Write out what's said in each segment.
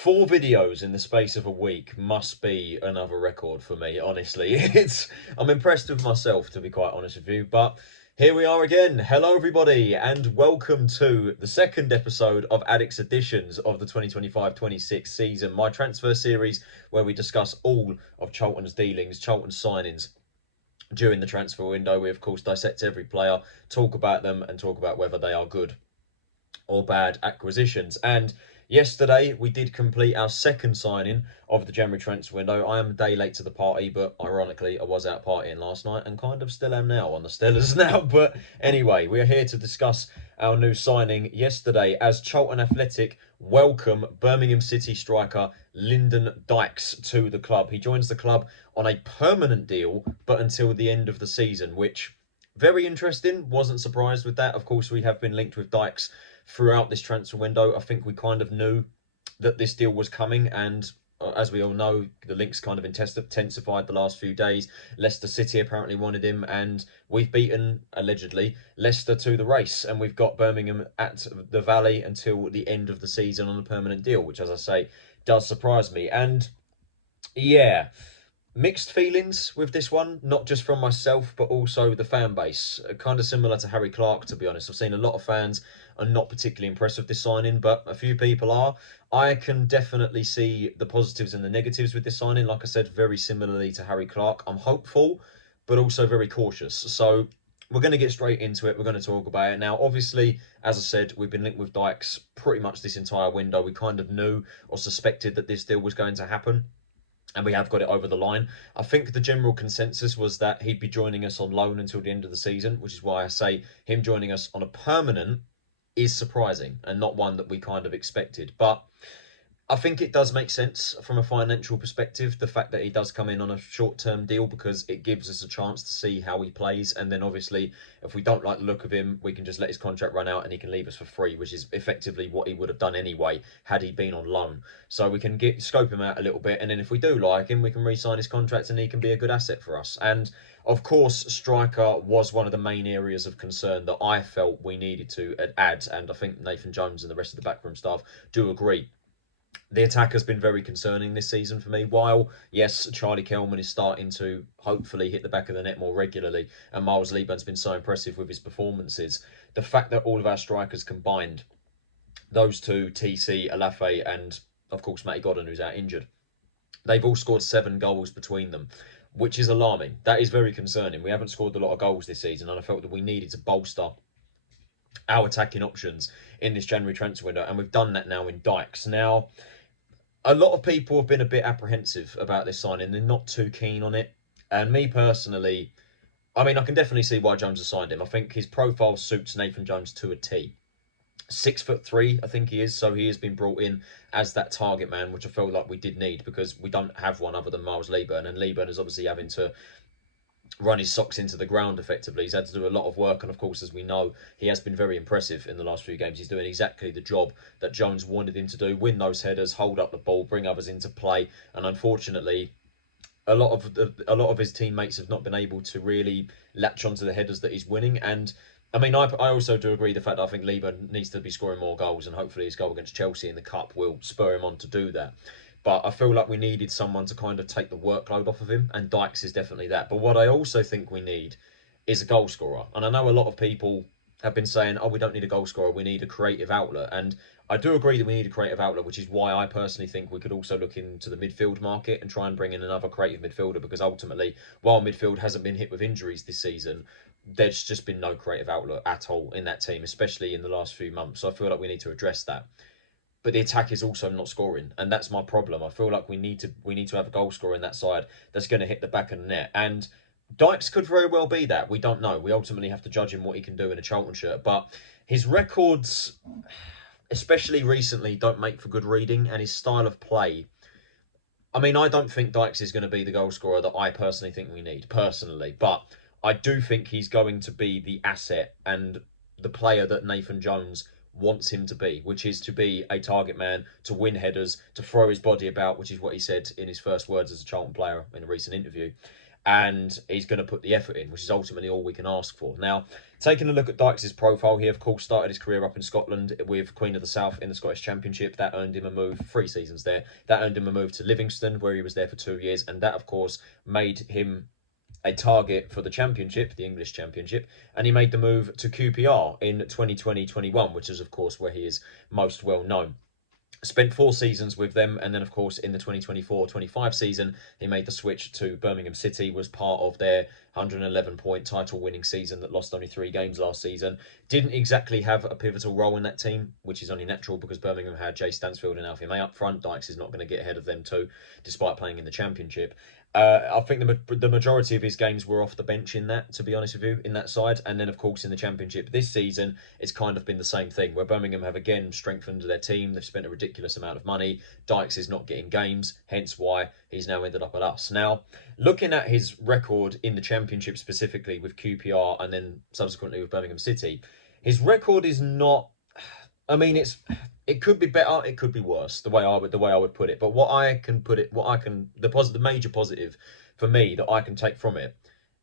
4 videos in the space of a week must be another record for me, honestly. I'm impressed with myself, to be quite honest with you, but here we are again. Hello everybody and welcome to the second episode of Addicts Editions of the 2025-26 season, my transfer series where we discuss all of Charlton's dealings, Charlton's signings during the transfer window. We of course dissect every player, talk about them and talk about whether they are good or bad acquisitions. And yesterday we did complete our second signing of the January transfer window. I am a day late to the party, but ironically I was out partying last night and kind of still am now on the Stellars now. But anyway, we are here to discuss our new signing yesterday as Charlton Athletic welcome Birmingham City striker Lyndon Dykes to the club. He joins the club on a permanent deal, but until the end of the season, which very interesting. Wasn't surprised with that. Of course, we have been linked with Dykes throughout this transfer window. I think we kind of knew that this deal was coming, and as we all know, the links kind of intensified the last few days. Leicester City apparently wanted him, and we've beaten, allegedly, Leicester to the race, and we've got Birmingham at the Valley until the end of the season on a permanent deal, which, as I say, does surprise me. And yeah, mixed feelings with this one, not just from myself, but also the fan base. Kind of similar to Harry Clark, to be honest. I've seen a lot of fans are not particularly impressed with this signing, but a few people are. I can definitely see the positives and the negatives with this signing. Like I said, very similarly to Harry Clark. I'm hopeful, but also very cautious. So we're going to get straight into it. We're going to talk about it. Now, obviously, as I said, we've been linked with Dykes pretty much this entire window. We kind of knew or suspected that this deal was going to happen, and we have got it over the line. I think the general consensus was that he'd be joining us on loan until the end of the season, which is why I say him joining us on a permanent is surprising and not one that we kind of expected. But I think it does make sense from a financial perspective, the fact that he does come in on a short-term deal, because it gives us a chance to see how he plays. And then obviously, if we don't like the look of him, we can just let his contract run out and he can leave us for free, which is effectively what he would have done anyway had he been on loan. So we can scope him out a little bit. And then if we do like him, we can re-sign his contract and he can be a good asset for us. And of course, striker was one of the main areas of concern that I felt we needed to add. And I think Nathan Jones and the rest of the backroom staff do agree. The attack has been very concerning this season for me. While, yes, Charlie Kelman is starting to hopefully hit the back of the net more regularly, and Miles Lieburn's been so impressive with his performances, the fact that all of our strikers combined, those two, TC, Alafe, and of course Matty Godden, who's out injured, they've all scored 7 goals between them, which is alarming. That is very concerning. We haven't scored a lot of goals this season, and I felt that we needed to bolster our attacking options in this January transfer window, and we've done that now in Dykes. Now, a lot of people have been a bit apprehensive about this signing. They're not too keen on it. And me personally, I mean, I can definitely see why Jones has signed him. I think his profile suits Nathan Jones to a T. 6'3", I think he is, so he has been brought in as that target man, which I felt like we did need because we don't have one other than Miles Liburn, and Liburn is obviously having to run his socks into the ground effectively. He's had to do a lot of work, and of course, as we know, he has been very impressive in the last few games. He's doing exactly the job that Jones wanted him to do: win those headers, hold up the ball, bring others into play. And unfortunately, a lot of his teammates have not been able to really latch onto the headers that he's winning. And I mean, I also do agree the fact that I think Lieber needs to be scoring more goals, and hopefully his goal against Chelsea in the cup will spur him on to do that. But I feel like we needed someone to kind of take the workload off of him, and Dykes is definitely that. But what I also think we need is a goal scorer. And I know a lot of people have been saying, oh, we don't need a goal scorer, we need a creative outlet. And I do agree that we need a creative outlet, which is why I personally think we could also look into the midfield market and try and bring in another creative midfielder, because ultimately, while midfield hasn't been hit with injuries this season, there's just been no creative outlet at all in that team, especially in the last few months. So I feel like we need to address that. But the attack is also not scoring, and that's my problem. I feel like we need to have a goal scorer in that side that's going to hit the back of the net. And Dykes could very well be that. We don't know. We ultimately have to judge him what he can do in a Charlton shirt. But his records, especially recently, don't make for good reading, and his style of play. I mean, I don't think Dykes is going to be the goal scorer that I personally think we need, personally. But I do think he's going to be the asset and the player that Nathan Jones wants him to be, which is to be a target man, to win headers, to throw his body about, which is what he said in his first words as a Charlton player in a recent interview. and he's going to put the effort in, which is ultimately all we can ask for. Now, taking a look at Dykes' profile, he of course started his career up in Scotland with Queen of the South in the Scottish Championship. That earned him a move, 3 seasons there. That earned him a move to Livingston, where he was there for 2 years, and that of course made him a target for the Championship, the English Championship, and he made the move to QPR in 2020-21, which is of course where he is most well known. Spent 4 seasons with them, and then of course in the 2024-25 season he made the switch to Birmingham City, was part of their 111-point title winning season that lost only 3 games last season. Didn't exactly have a pivotal role in that team, which is only natural because Birmingham had Jay Stansfield and Alfie May up front. Dykes is not going to get ahead of them too, despite playing in the Championship. I think the majority of his games were off the bench in that, to be honest with you, in that side. And then, of course, in the Championship this season, it's kind of been the same thing, where Birmingham have again strengthened their team. They've spent a ridiculous amount of money. Dykes is not getting games, hence why he's now ended up at us. Now, looking at his record in the Championship specifically with QPR and then subsequently with Birmingham City, his record is not. I mean, it could be better, it could be worse. The way I would put it, but the major positive for me that I can take from it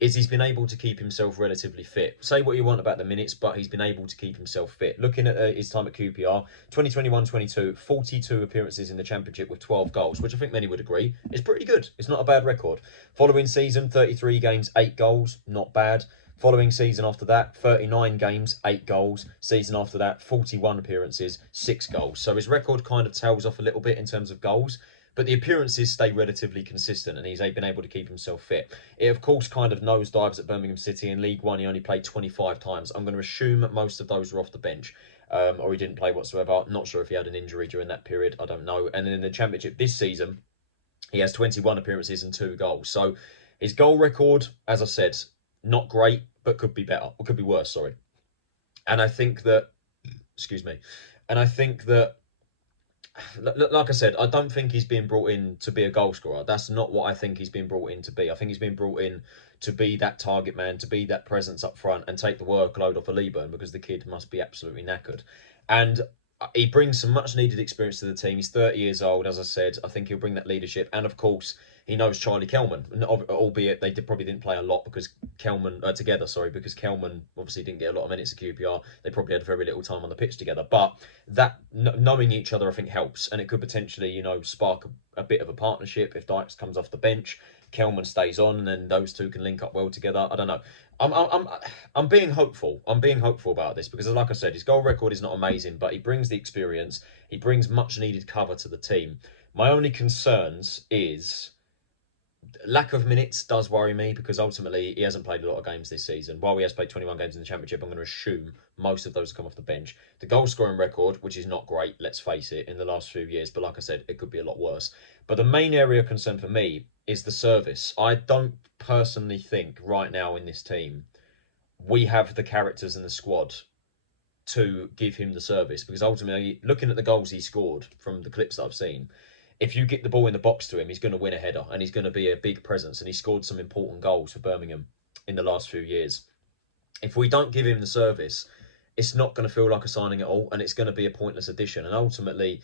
is he's been able to keep himself relatively fit. Say what you want about the minutes, but he's been able to keep himself fit. Looking at his time at QPR, 2021-22, 42 appearances in the Championship with 12 goals, which I think many would agree is pretty good. It's not a bad record. Following season, 33 games, 8 goals, not bad. Following season after that, 39 games, 8 goals. Season after that, 41 appearances, 6 goals. So his record kind of tails off a little bit in terms of goals, but the appearances stay relatively consistent and he's been able to keep himself fit. It, of course, kind of nosedives at Birmingham City. In League One, he only played 25 times. I'm going to assume most of those were off the bench. Or he didn't play whatsoever. Not sure if he had an injury during that period. I don't know. And then in the Championship this season, he has 21 appearances and 2 goals. So his goal record, as I said, not great, but could be better, or could be worse, sorry. And I think that, excuse me, and I think that, like I said, I don't think he's being brought in to be a goal scorer. That's not what I think he's been brought in to be. I think he's been brought in to be that target man, to be that presence up front and take the workload off of Leaburn, because the kid must be absolutely knackered. And he brings some much needed experience to the team. He's 30 years old, as I said. I think he'll bring that leadership. And of course, he knows Charlie Kelman, albeit they probably didn't play a lot because Kelman because Kelman obviously didn't get a lot of minutes at QPR. They probably had very little time on the pitch together. But that knowing each other, I think, helps, and it could potentially, spark a bit of a partnership if Dykes comes off the bench, Kelman stays on, and then those two can link up well together. I don't know. I'm being hopeful. I'm being hopeful about this because, like I said, his goal record is not amazing, but he brings the experience. He brings much needed cover to the team. My only concerns is lack of minutes does worry me because ultimately he hasn't played a lot of games this season. While he has played 21 games in the Championship, I'm going to assume most of those have come off the bench. The goal scoring record, which is not great, let's face it, in the last few years, but like I said, it could be a lot worse. But the main area of concern for me is the service. I don't personally think right now in this team we have the characters in the squad to give him the service, because ultimately, looking at the goals he scored from the clips that I've seen, if you get the ball in the box to him, he's going to win a header and he's going to be a big presence, and he scored some important goals for Birmingham in the last few years. If we don't give him the service, it's not going to feel like a signing at all, and it's going to be a pointless addition. And ultimately,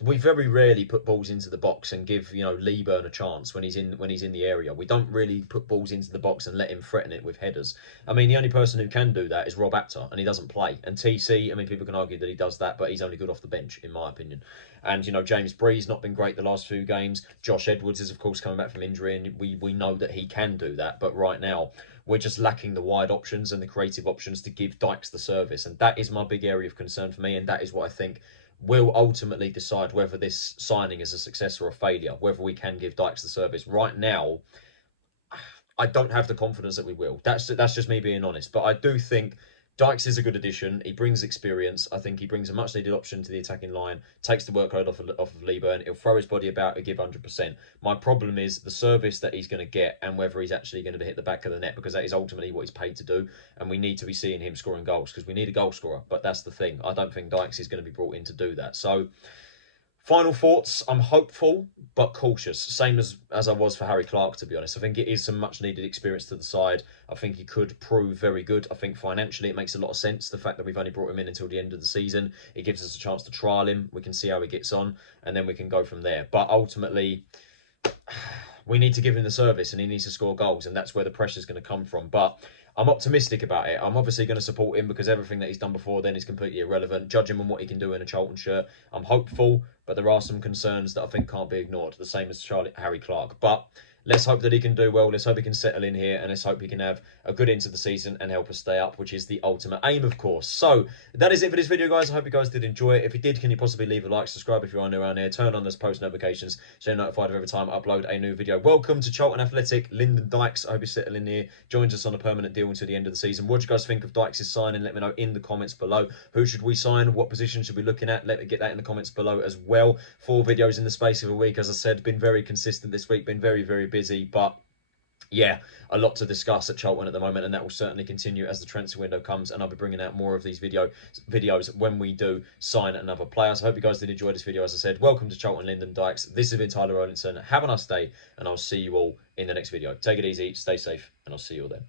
we very rarely put balls into the box and give Leaburn a chance when he's in the area. We don't really put balls into the box and let him threaten it with headers. I mean, the only person who can do that is Rob Apter, and he doesn't play. And TC, I mean, people can argue that he does that, but he's only good off the bench, in my opinion. And James Bree's not been great the last few games. Josh Edwards is, of course, coming back from injury, and we know that he can do that. But right now, we're just lacking the wide options and the creative options to give Dykes the service, and that is my big area of concern for me, and that is what I think will ultimately decide whether this signing is a success or a failure, whether we can give Dykes the service. Right now, I don't have the confidence that we will. That's just me being honest. But I do think Dykes is a good addition. He brings experience. I think he brings a much needed option to the attacking line, takes the workload off of Leaburn. He'll throw his body about and give 100%. My problem is the service that he's going to get and whether he's actually going to hit the back of the net, because that is ultimately what he's paid to do. And we need to be seeing him scoring goals because we need a goal scorer. But that's the thing. I don't think Dykes is going to be brought in to do that. So, final thoughts, I'm hopeful but cautious. Same as I was for Harry Clark, to be honest. I think it is some much needed experience to the side. I think he could prove very good. I think financially it makes a lot of sense. The fact that we've only brought him in until the end of the season, it gives us a chance to trial him. We can see how he gets on and then we can go from there. But ultimately, we need to give him the service and he needs to score goals, and that's where the pressure is going to come from. But I'm optimistic about it. I'm obviously going to support him because everything that he's done before then is completely irrelevant. Judge him on what he can do in a Charlton shirt. I'm hopeful, but there are some concerns that I think can't be ignored, the same as Harry Clark. But let's hope that he can do well. Let's hope he can settle in here, and let's hope he can have a good end to the season and help us stay up, which is the ultimate aim, of course. So that is it for this video, guys. I hope you guys did enjoy it. If you did, can you possibly leave a like, subscribe if you are new around here, turn on those post notifications so you're notified of every time I upload a new video. Welcome to Charlton Athletic, Lyndon Dykes. I hope you settle in here. Joins us on a permanent deal until the end of the season. What do you guys think of Dykes' signing? Let me know in the comments below. Who should we sign? What position should we be looking at? Let me get that in the comments below as well. 4 videos in the space of a week. As I said, been very consistent this week, been very, very busy, but yeah, a lot to discuss at Charlton at the moment, and that will certainly continue as the transfer window comes, and I'll be bringing out more of these videos when we do sign another player. So I hope you guys did enjoy this video. As I said, welcome to Charlton, Lyndon Dykes. This has been Tyler Rowlinson. Have a nice day, and I'll see you all in the next video. Take it easy, stay safe, and I'll see you all then.